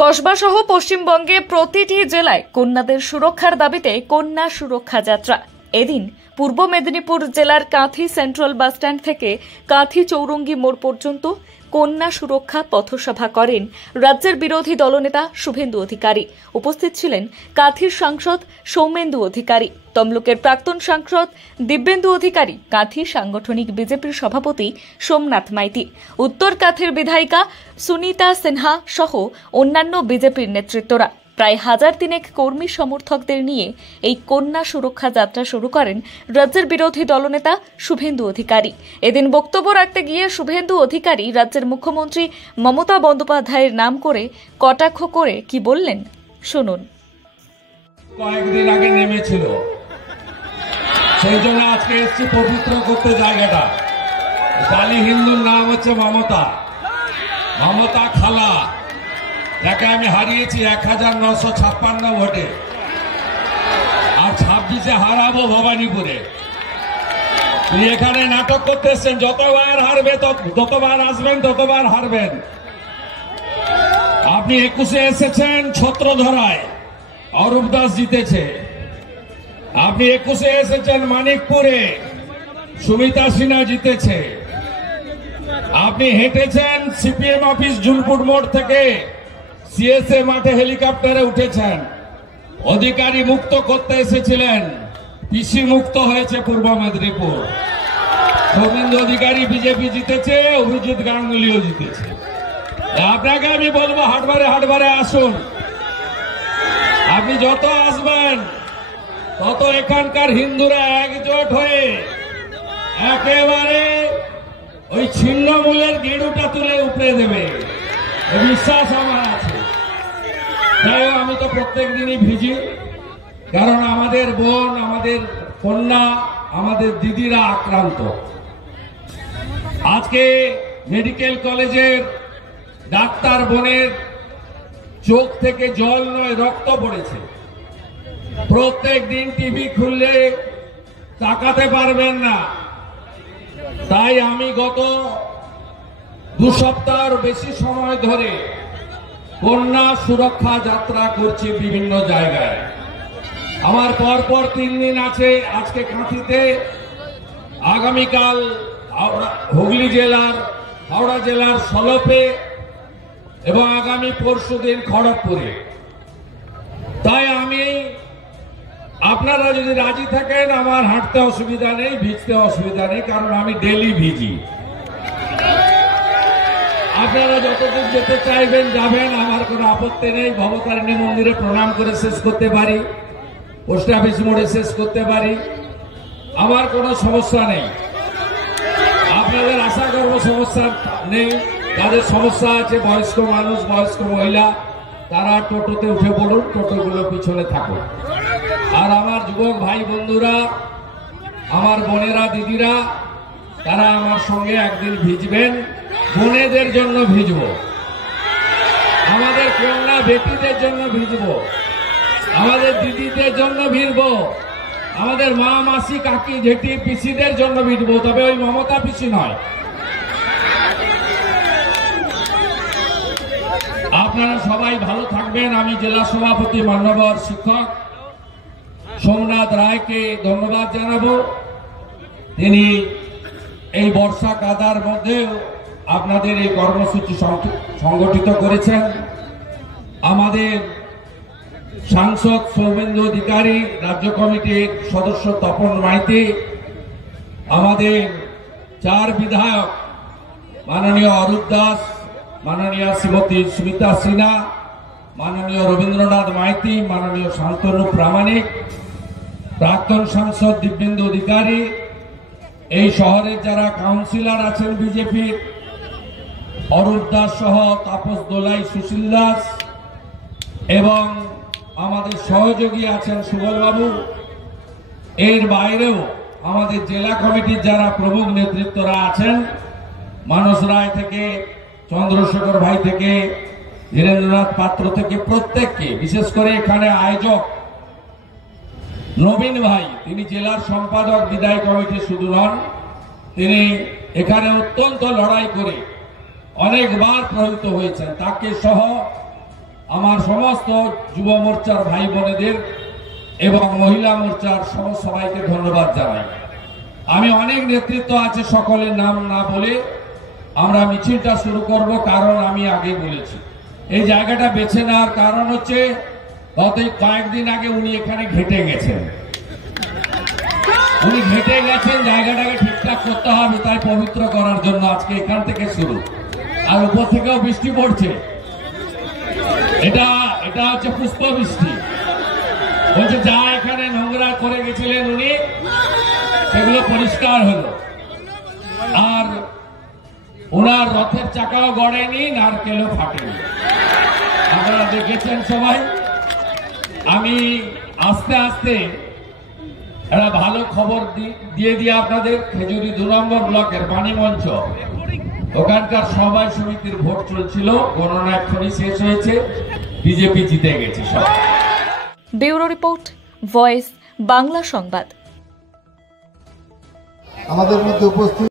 কসবা সহ পশ্চিমবঙ্গে প্রতিটি জেলায় কন্যাদের সুরক্ষার দাবিতে কন্যা সুরক্ষা যাত্রা। এদিন পূর্ব মেদিনীপুর জেলার কাঁথি সেন্ট্রাল বাসস্ট্যান্ড থেকে কাঁথি চৌরঙ্গি মোড় পর্যন্ত কন্যা সুরক্ষা পথসভা করেন রাজ্যের বিরোধী দলনেতা শুভেন্দু অধিকারী। উপস্থিত ছিলেন কাঁথির সাংসদ সৌমেন্দু অধিকারী, তমলুকের প্রাক্তন সাংসদ দিব্যেন্দু অধিকারী, কাঁথি সাংগঠনিক বিজেপির সভাপতি সোমনাথ মাইতি, উত্তর কাঁথির বিধায়িকা সুনিতা সিনহা সহ অন্যান্য বিজেপির নেতৃত্বরা। প্রায় 1000 কর্মী সমর্থকদের নিয়ে এই কন্যা সুরক্ষা যাত্রা শুরু করেন রাজ্যের বিরোধী দলনেতা শুভেন্দু অধিকারী। এদিন বক্তব্য রাখতে গিয়ে শুভেন্দু অধিকারী রাজ্যের মুখ্যমন্ত্রী মমতা বন্দ্যোপাধ্যায়ের নাম করে কটাক্ষ করে কি বললেন শুনুন। কয়েকদিন আগে নেমেছিল, সেই জন্য আজকে এসেছি পবিত্র করতে জায়গাটা। কালী হিন্দুর নাম হচ্ছে মমতা, মমতা খালা, যাকে আমি হারিয়েছি 1956 ভোটে, আর 26-এ হারাবো ভবানীপুরে। তিনি এখানে নাটক করতে এসছেন, যতবার হারবে ততবার আসবেন, ততবার হারবেন। আপনি 21-এ এসেছেন ছত্রধরায়, অরূপ দাস জিতেছে। আপনি 21-এ এসেছেন মানিকপুরে, সুমিতা সিনহা জিতেছে। আপনি হেঁটেছেন সিপিএম অফিস জুলপুর মোড় থেকে সিএসএ মাঠে হেলিকপ্টারে উঠেছেন। অধিকারী মুক্ত করতে এসেছিলেন, পিসি মুক্ত হয়েছে পূর্ব মেদিনীপুর। শুভেন্দু অধিকারী বিজেপি জিতেছে, অভিজিৎ গাঙ্গুলিও জিতেছে। আপনাকে আমি বলবো হাটবারে আসুন। আপনি যত আসবেন তত এখানকার হিন্দুরা একজোট হয়ে একেবারে ওই ছিন্নমূলের গেড়ুটা তুলে উপড়ে দেবে, বিশ্বাস আমার আছে। তাই আমি তো প্রত্যেক দিনই ভিজি, কারণ আমাদের বোন, আমাদের কন্যা, আমাদের দিদিরা আক্রান্ত। আজকে মেডিকেল কলেজের ডাক্তার বোনের চোখ থেকে জল নয় রক্ত পড়েছে। প্রত্যেক দিন টিভি খুললে তাকাতে পারবেন না। তাই আমি গত 2 সপ্তাহের বেশি সময় ধরে কন্যা সুরক্ষা যাত্রা করছি বিভিন্ন জায়গায়। আমার পরপর 3 দিন আছে, আজকে কাঁথিতে, আগামীকাল হুগলি জেলার, হাওড়া জেলার সলপে এবং আগামী পরশুদিন খড়গপুরে। তাই আমি, আপনারা যদি রাজি থাকেন, আমার হাঁটতে অসুবিধা নেই, ভিজতে অসুবিধা নেই, কারণ আমি ডেলি ভিজি। আপনারা যতদূর যেতে চাইবেন যাবেন, আমার কোনো আপত্তি নেই। ভবতারিণী মন্দিরে প্রণাম করে শেষ করতে পারি, পোস্ট অফিস মোড়ে শেষ করতে পারি, আমার কোনো সমস্যা নেই। আপনাদের আশা করবো সমস্যা নেই। যাদের সমস্যা আছে, বয়স্ক মানুষ, বয়স্ক মহিলা, তারা টোটোতে উঠে পড়ুন, টোটোগুলো পিছনে থাকুন। আর আমার যুবক ভাই বন্ধুরা, আমার বোনেরা, দিদিরা, তারা আমার সঙ্গে একদিন ভিজবেন। বোনেদের জন্য ভিজব, আমাদের কন্যা বেটিদের জন্য ভিজব, আমাদের দিদিদের জন্য ভিজব, আমাদের মা, মাসি, কাকি, জেঠি, পিসিদের জন্য ভিজব, তবে ওই মমতা পিসি নয়। আপনারা সবাই ভালো থাকবেন। আমি জেলা সভাপতি মান্যবর শিক্ষক সোমনাথ রায়কে ধন্যবাদ জানাবো। তিনি এই বর্ষা কাদার মধ্যেও আপনাদের এই কর্মসূচি সংগঠিত করেছেন। আমাদের সাংসদ সৌমেন্দু অধিকারী, রাজ্য কমিটির সদস্য তপন মাইতি, আমাদের 4 বিধায়ক মাননীয় অরূপ দাস, মাননীয় শ্রীমতী সুমিতা সিনহা, মাননীয় রবীন্দ্রনাথ মাইতি, মাননীয় শান্তনু প্রামাণিক, প্রাক্তন সাংসদ দিব্যেন্দু অধিকারী, এই শহরের যারা কাউন্সিলর আছেন বিজেপির, অরূপ দাস সহ তাপস দোলাই, সুশীল দাস, এবং আমাদের সহযোগী আছেন সুবল বাবু। এর বাইরেও আমাদের জেলা কমিটির যারা প্রমুখ নেতৃত্বরা আছেন, মানস রায় থেকে, চন্দ্রশেখর ভাই থেকে, ধীরেন্দ্রনাথ পাত্র থেকে, প্রত্যেককে, বিশেষ করে এখানে আয়োজক নবীন ভাই, তিনি জেলার সম্পাদক বিদায় কমিটি শুধু নন, তিনি এখানে অত্যন্ত লড়াই করে অনেকবার প্রভাবিত হয়েছেন, তাকে সহ আমার সমস্ত যুব মোর্চার ভাই বোনেদের এবং মহিলা মোর্চার সমস্ত সবাইকে ধন্যবাদ জানাই। আমি অনেক নেতৃত্ব আছে, সকলের নাম না বলে আমরা মিছিলটা শুরু করব, কারণ আমি আগে বলেছি এই জায়গাটা বেছে নেওয়ার কারণ হচ্ছে গত কয়েকদিন আগে উনি এখানে ঘেটে গেছেন। উনি ঘেটে গেছেন, জায়গাটাকে ঠিকঠাক করতে হবে, তাই পবিত্র করার জন্য আজকে এখান থেকে শুরু। আর উপর থেকেও বৃষ্টি পড়ছে, এটা হচ্ছে পুষ্প বৃষ্টি। বলছে যা এখানে নোংরা করে গেছিলেন উনি, সেগুলো পরিষ্কার হলো। আর ওনার রথের চাকাও গড়েনি, নারকেলও ফাটেনি, আপনারা দেখেছেন সবাই। আমি আস্তে আস্তে একটা ভালো খবর দিয়ে দিয়ে আপনাদের, খেজুরি 2 নম্বর ব্লকের পানি মঞ্চ, ওখানকার সবাই সমিতির ভোট চলছিল, গণনা এক্ষুনি শেষ হয়েছে, বিজেপি জিতে গেছে সব। ব্যুরো রিপোর্ট, ভয়েস বাংলা সংবাদ। আমাদের মধ্যে উপস্থিত